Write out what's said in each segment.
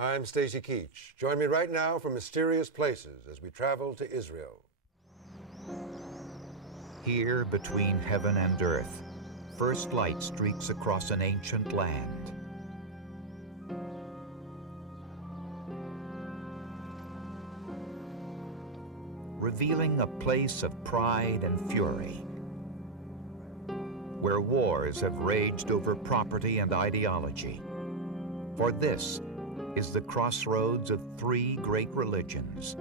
I'm Stacy Keach. Join me right now from mysterious places as we travel to Israel. Here, between heaven and earth, first light streaks across an ancient land. Revealing a place of pride and fury, where wars have raged over property and ideology. For this is the crossroads of three great religions.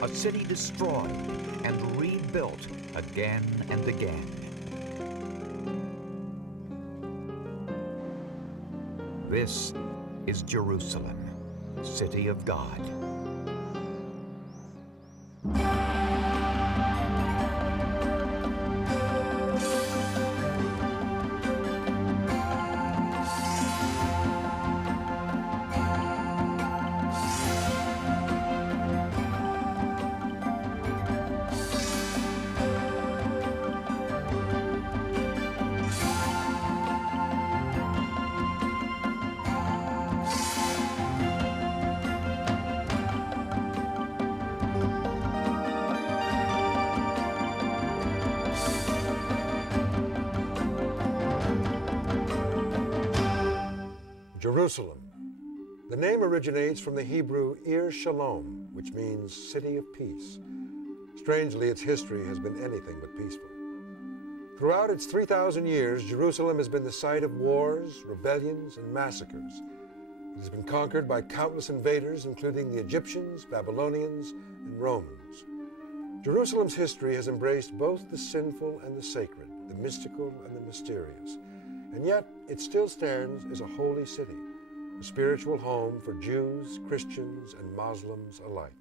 A city destroyed and rebuilt again and again. This is Jerusalem, city of God. Jerusalem. The name originates from the Hebrew Ir Shalom, which means city of peace. Strangely, its history has been anything but peaceful. Throughout its 3,000 years, Jerusalem has been the site of wars, rebellions, and massacres. It has been conquered by countless invaders, including the Egyptians, Babylonians, and Romans. Jerusalem's history has embraced both the sinful and the sacred, the mystical and the mysterious. And yet, it still stands as a holy city, a spiritual home for Jews, Christians, and Muslims alike.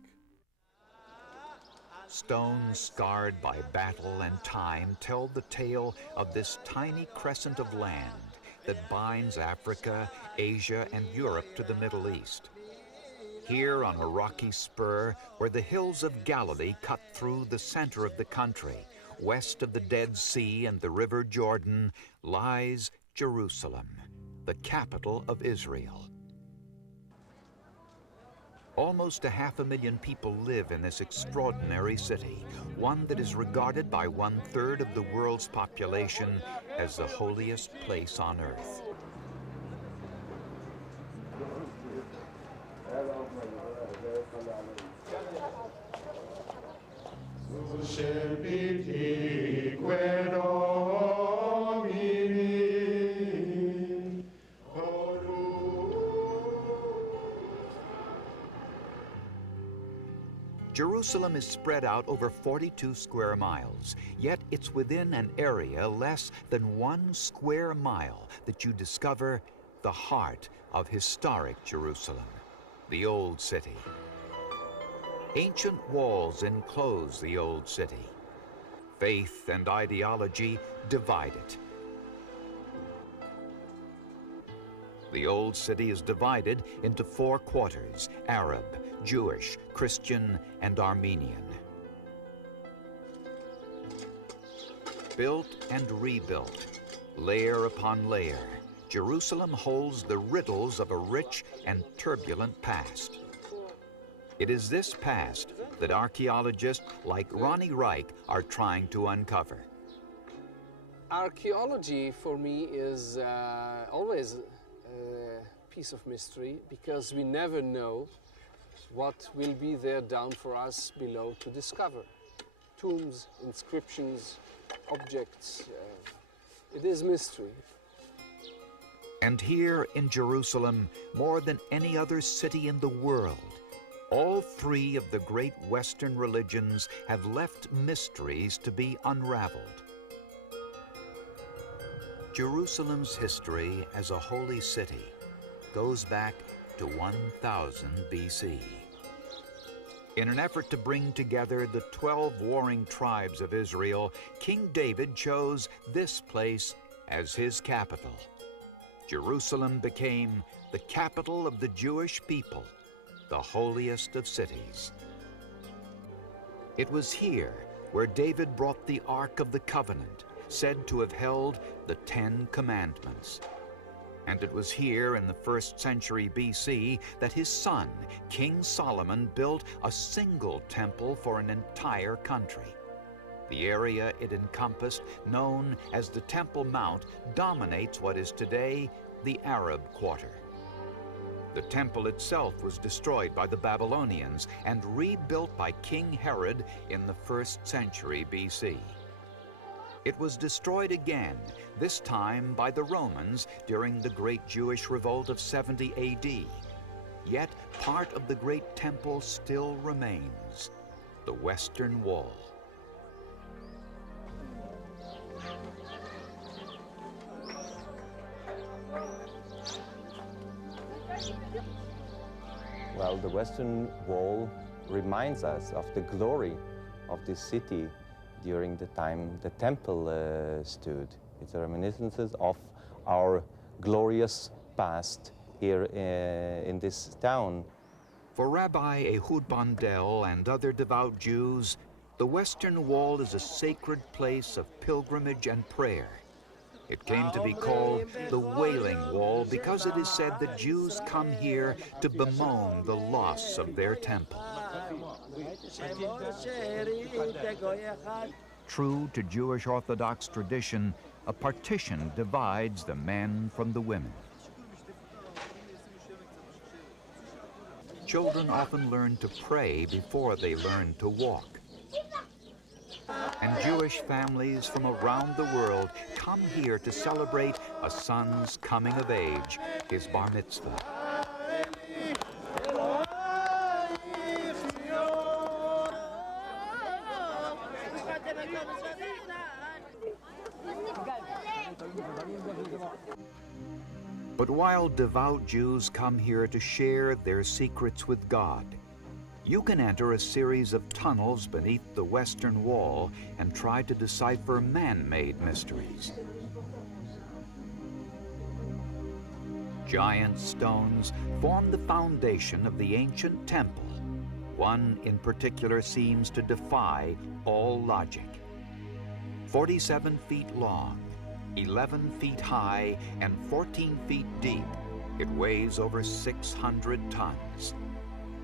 Stones scarred by battle and time tell the tale of this tiny crescent of land that binds Africa, Asia, and Europe to the Middle East. Here on a rocky spur where the hills of Galilee cut through the center of the country, west of the Dead Sea and the River Jordan, lies Jerusalem, the capital of Israel. Almost 500,000 people live in this extraordinary city, one that is regarded by 1/3 of the world's population as the holiest place on earth. Jerusalem is spread out over 42 square miles, yet it's within an area less than 1 square mile that you discover the heart of historic Jerusalem, the Old City. Ancient walls enclose the Old City. Faith and ideology divide it. The Old City is divided into 4 quarters: Arab, Jewish, Christian, and Armenian. Built and rebuilt, layer upon layer, Jerusalem holds the riddles of a rich and turbulent past. It is this past that archaeologists like Ronnie Reich are trying to uncover. Archaeology for me is always a piece of mystery, because we never know what will be there down for us below to discover. Tombs, inscriptions, objects, it is mystery. And here in Jerusalem, more than any other city in the world, all 3 of the great Western religions have left mysteries to be unraveled. Jerusalem's history as a holy city goes back to 1000 BC. In an effort to bring together the 12 warring tribes of Israel, King David chose this place as his capital. Jerusalem became the capital of the Jewish people, the holiest of cities. It was here where David brought the Ark of the Covenant, said to have held the 10 Commandments. And it was here in the 1st century BC that his son, King Solomon, built a single temple for an entire country. The area it encompassed, known as the Temple Mount, dominates what is today the Arab Quarter. The temple itself was destroyed by the Babylonians and rebuilt by King Herod in the 1st century BC. It was destroyed again, this time by the Romans during the Great Jewish Revolt of 70 AD. Yet part of the great temple still remains, the Western Wall. Well, the Western Wall reminds us of the glory of this city during the time the temple stood. It's a reminiscence of our glorious past here in this town. For Rabbi Ehud Bandel and other devout Jews, the Western Wall is a sacred place of pilgrimage and prayer. It came to be called the Wailing Wall because it is said that Jews come here to bemoan the loss of their temple. True to Jewish Orthodox tradition, a partition divides the men from the women. Children often learn to pray before they learn to walk. And Jewish families from around the world come here to celebrate a son's coming of age, his bar mitzvah. But while devout Jews come here to share their secrets with God, you can enter a series of tunnels beneath the Western Wall and try to decipher man-made mysteries. Giant stones form the foundation of the ancient temple. One in particular seems to defy all logic. 47 feet long, 11 feet high, and 14 feet deep, it weighs over 600 tons.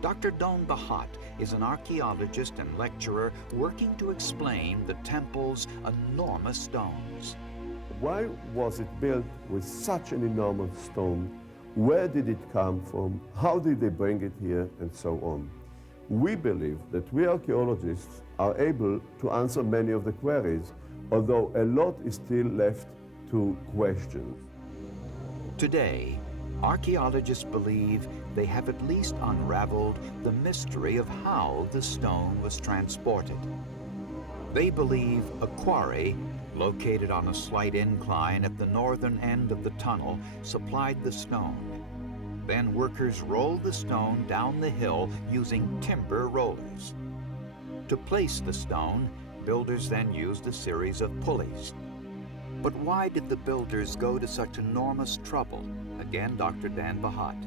Dr. Don Bahat is an archaeologist and lecturer working to explain the temple's enormous stones. Why was it built with such an enormous stone? Where did it come from? How did they bring it here? And so on. We believe that we archaeologists are able to answer many of the queries, although a lot is still left to question. Today, archaeologists believe they have at least unraveled the mystery of how the stone was transported. They believe a quarry, located on a slight incline at the northern end of the tunnel, supplied the stone. Then workers rolled the stone down the hill using timber rollers. To place the stone, builders then used a series of pulleys. But why did the builders go to such enormous trouble? Again, Dr. Dan Bahat.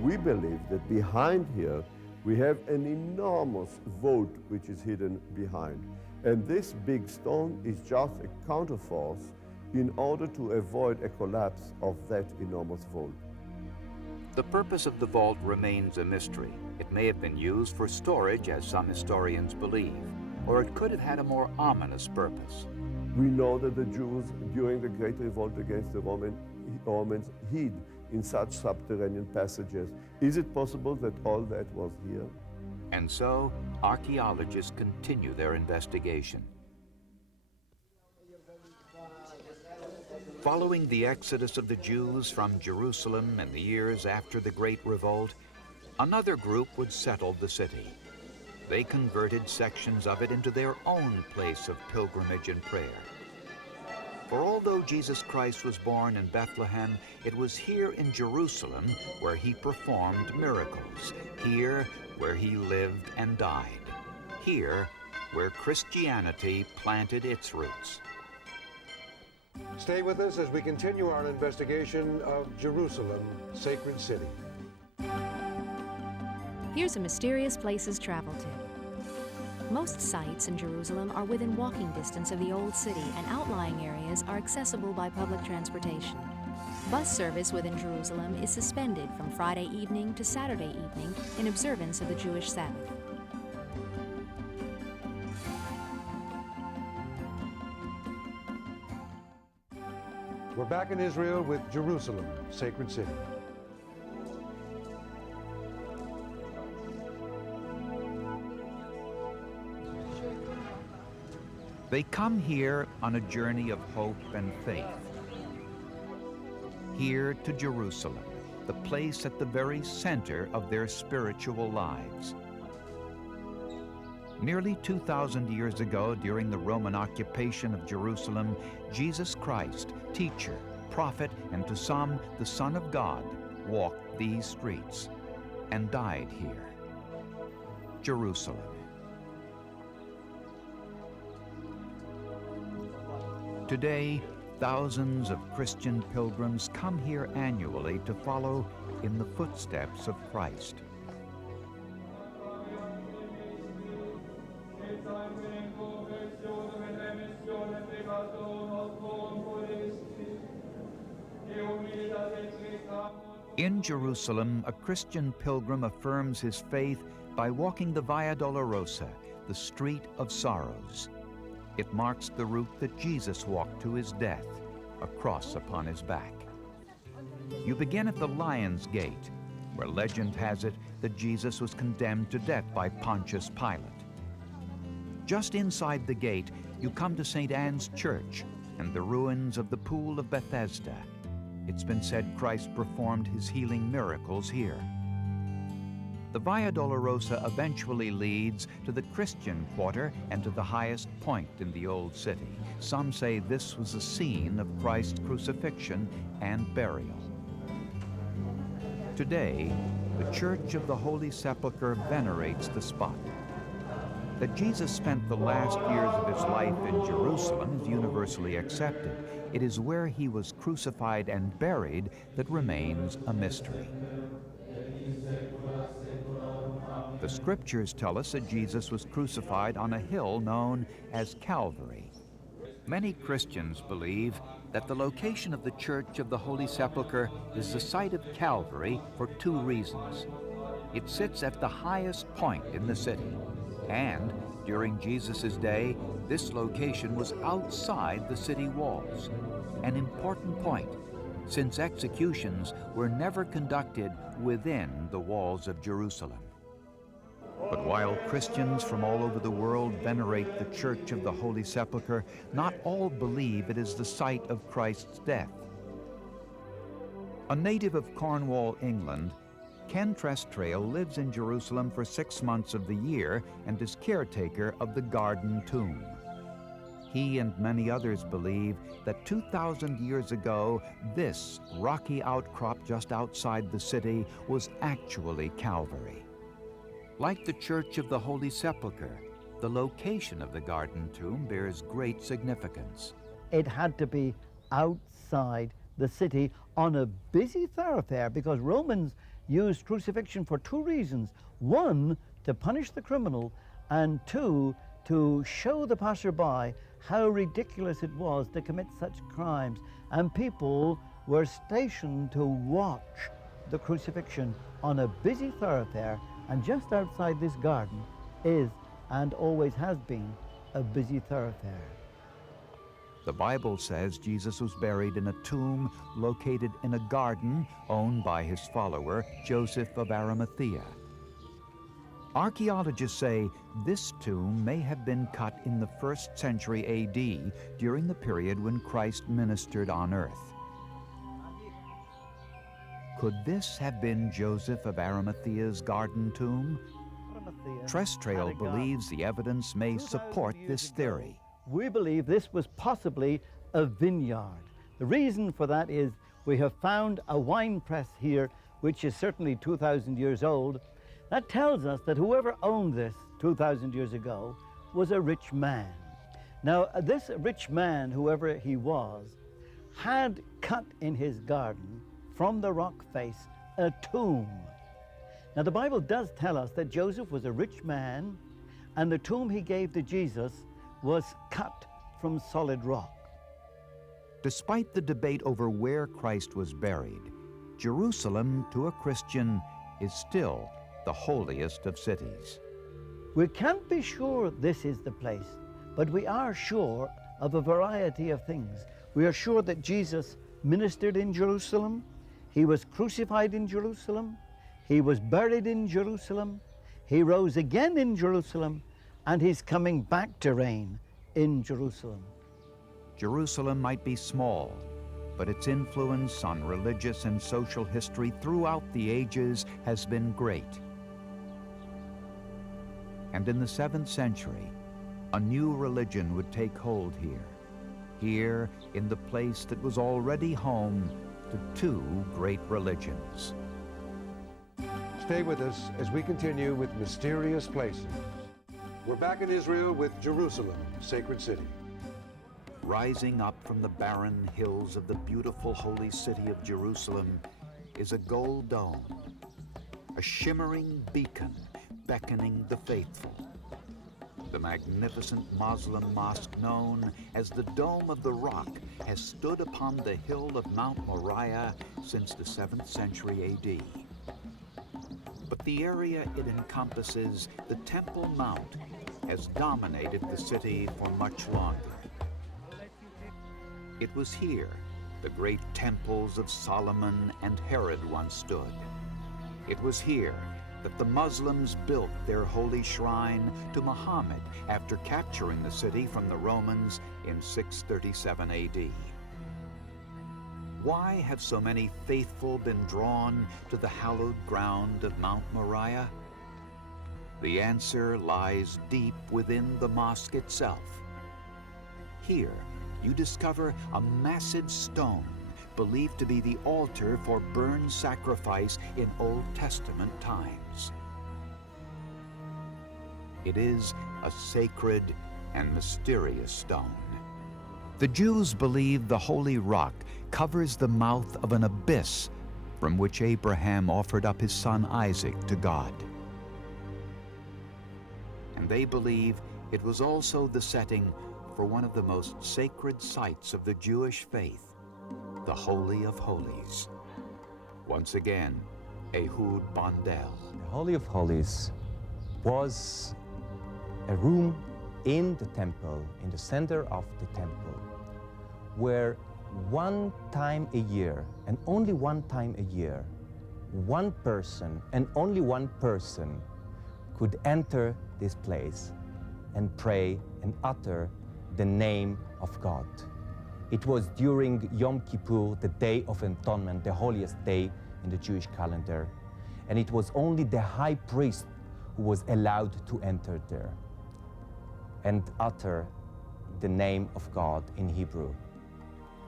We believe that behind here we have an enormous vault which is hidden behind. And this big stone is just a counterforce in order to avoid a collapse of that enormous vault. The purpose of the vault remains a mystery. It may have been used for storage, as some historians believe, or it could have had a more ominous purpose. We know that the Jews, during the Great Revolt against the Romans, hid in such subterranean passages. Is it possible that all that was here? And so, archaeologists continue their investigation. Following the exodus of the Jews from Jerusalem in the years after the Great Revolt, another group would settle the city. They converted sections of it into their own place of pilgrimage and prayer. For although Jesus Christ was born in Bethlehem, it was here in Jerusalem where he performed miracles, here where he lived and died, here where Christianity planted its roots. Stay with us as we continue our investigation of Jerusalem, sacred city. Here's a mysterious places travel tip. Most sites in Jerusalem are within walking distance of the Old City, and outlying areas are accessible by public transportation. Bus service within Jerusalem is suspended from Friday evening to Saturday evening in observance of the Jewish Sabbath. We're back in Israel with Jerusalem, sacred city. They come here on a journey of hope and faith. Here to Jerusalem, the place at the very center of their spiritual lives. Nearly 2,000 years ago, during the Roman occupation of Jerusalem, Jesus Christ, teacher, prophet, and to some, the Son of God, walked these streets and died here. Jerusalem. Today, thousands of Christian pilgrims come here annually to follow in the footsteps of Christ. In Jerusalem, a Christian pilgrim affirms his faith by walking the Via Dolorosa, the Street of Sorrows. It marks the route that Jesus walked to his death, a cross upon his back. You begin at the Lion's Gate, where legend has it that Jesus was condemned to death by Pontius Pilate. Just inside the gate, you come to St. Anne's Church and the ruins of the Pool of Bethesda. It's been said Christ performed his healing miracles here. The Via Dolorosa eventually leads to the Christian quarter and to the highest point in the Old City. Some say this was the scene of Christ's crucifixion and burial. Today, the Church of the Holy Sepulchre venerates the spot. That Jesus spent the last years of his life in Jerusalem is universally accepted. It is where he was crucified and buried that remains a mystery. The scriptures tell us that Jesus was crucified on a hill known as Calvary. Many Christians believe that the location of the Church of the Holy Sepulchre is the site of Calvary for two reasons. It sits at the highest point in the city, and during Jesus' day, this location was outside the city walls. An important point, since executions were never conducted within the walls of Jerusalem. But while Christians from all over the world venerate the Church of the Holy Sepulchre, not all believe it is the site of Christ's death. A native of Cornwall, England, Ken Trestrail lives in Jerusalem for 6 months of the year and is caretaker of the Garden Tomb. He and many others believe that 2,000 years ago, this rocky outcrop just outside the city was actually Calvary. Like the Church of the Holy Sepulchre, the location of the Garden Tomb bears great significance. It had to be outside the city on a busy thoroughfare because Romans used crucifixion for two reasons. One, to punish the criminal, and two, to show the passerby how ridiculous it was to commit such crimes. And people were stationed to watch the crucifixion on a busy thoroughfare, and just outside this garden is, and always has been, a busy thoroughfare. The Bible says Jesus was buried in a tomb located in a garden owned by his follower, Joseph of Arimathea. Archaeologists say this tomb may have been cut in the 1st century AD during the period when Christ ministered on earth. Could this have been Joseph of Arimathea's garden tomb? Trestrail believes the evidence may support this theory. We believe this was possibly a vineyard. The reason for that is we have found a wine press here, which is certainly 2,000 years old. That tells us that whoever owned this 2,000 years ago was a rich man. Now, this rich man, whoever he was, had cut in his garden from the rock face a tomb. Now, the Bible does tell us that Joseph was a rich man, and the tomb he gave to Jesus was cut from solid rock. Despite the debate over where Christ was buried, Jerusalem, to a Christian, is still the holiest of cities. We can't be sure this is the place, but we are sure of a variety of things. We are sure that Jesus ministered in Jerusalem, he was crucified in Jerusalem, he was buried in Jerusalem, he rose again in Jerusalem, and he's coming back to reign in Jerusalem. Jerusalem might be small, but its influence on religious and social history throughout the ages has been great. And in the 7th century, a new religion would take hold here in the place that was already home to 2 great religions. Stay with us as we continue with Mysterious Places. We're back in Israel with Jerusalem, sacred city. Rising up from the barren hills of the beautiful holy city of Jerusalem is a gold dome, a shimmering beacon beckoning the faithful. The magnificent Muslim mosque known as the Dome of the Rock has stood upon the hill of Mount Moriah since the 7th century AD. But the area it encompasses, the Temple Mount, has dominated the city for much longer. It was here the great temples of Solomon and Herod once stood. It was here that the Muslims built their holy shrine to Muhammad after capturing the city from the Romans in 637 AD. Why have so many faithful been drawn to the hallowed ground of Mount Moriah? The answer lies deep within the mosque itself. Here, you discover a massive stone believed to be the altar for burnt sacrifice in Old Testament times. It is a sacred and mysterious stone. The Jews believe the holy rock covers the mouth of an abyss from which Abraham offered up his son Isaac to God. And they believe it was also the setting for one of the most sacred sites of the Jewish faith, the Holy of Holies. Once again, Ehud Bondel. The Holy of Holies was a room in the temple, in the center of the temple, where one time a year, and only one time a year, one person and only one person could enter this place and pray and utter the name of God. It was during Yom Kippur, the Day of Atonement, the holiest day in the Jewish calendar. And it was only the high priest who was allowed to enter there and utter the name of God in Hebrew.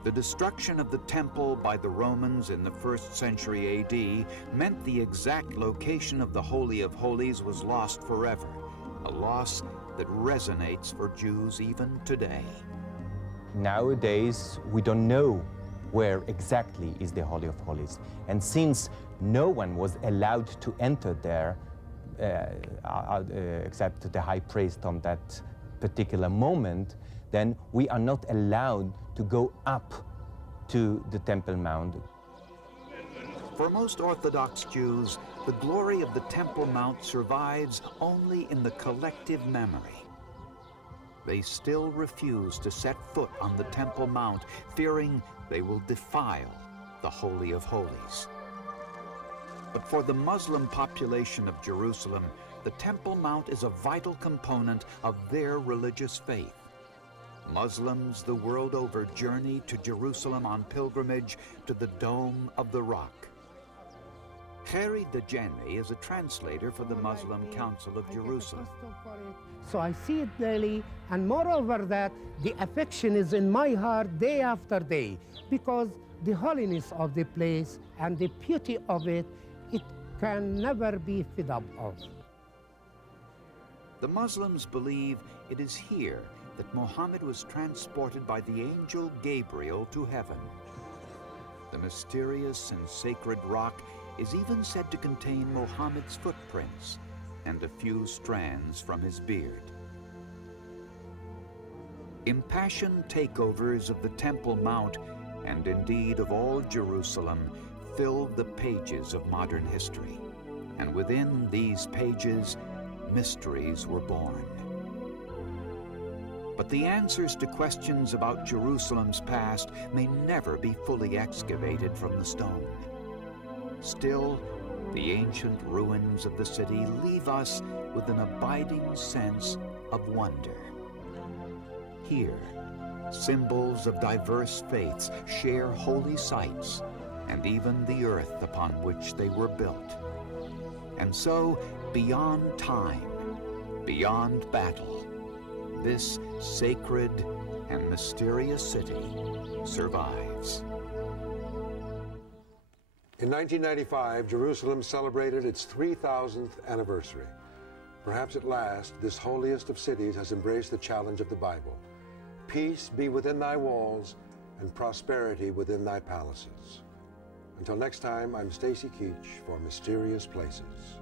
The destruction of the temple by the Romans in the 1st century AD meant the exact location of the Holy of Holies was lost forever, a loss that resonates for Jews even today. Nowadays, we don't know where exactly is the Holy of Holies. And since no one was allowed to enter there, except the high priest on that particular moment, then we are not allowed to go up to the Temple Mount. For most Orthodox Jews, the glory of the Temple Mount survives only in the collective memory. They still refuse to set foot on the Temple Mount, fearing they will defile the Holy of Holies. But for the Muslim population of Jerusalem, the Temple Mount is a vital component of their religious faith. Muslims the world over journey to Jerusalem on pilgrimage to the Dome of the Rock. Kheri Dejeni is a translator for the Muslim Council of Jerusalem. So I see it daily, and moreover that the affection is in my heart day after day, because the holiness of the place and the beauty of it, it can never be fed up of. The Muslims believe it is here that Muhammad was transported by the angel Gabriel to heaven. The mysterious and sacred rock is even said to contain Muhammad's footprints and a few strands from his beard. Impassioned takeovers of the Temple Mount, and indeed of all Jerusalem, filled the pages of modern history. And within these pages, mysteries were born. But the answers to questions about Jerusalem's past may never be fully excavated from the stone. Still, the ancient ruins of the city leave us with an abiding sense of wonder. Here, symbols of diverse faiths share holy sites and even the earth upon which they were built. And so, beyond time, beyond battle, this sacred and mysterious city survives. In 1995, Jerusalem celebrated its 3,000th anniversary. Perhaps at last, this holiest of cities has embraced the challenge of the Bible. Peace be within thy walls and prosperity within thy palaces. Until next time, I'm Stacy Keach for Mysterious Places.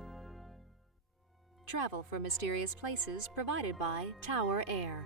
Travel for Mysterious Places provided by Tower Air.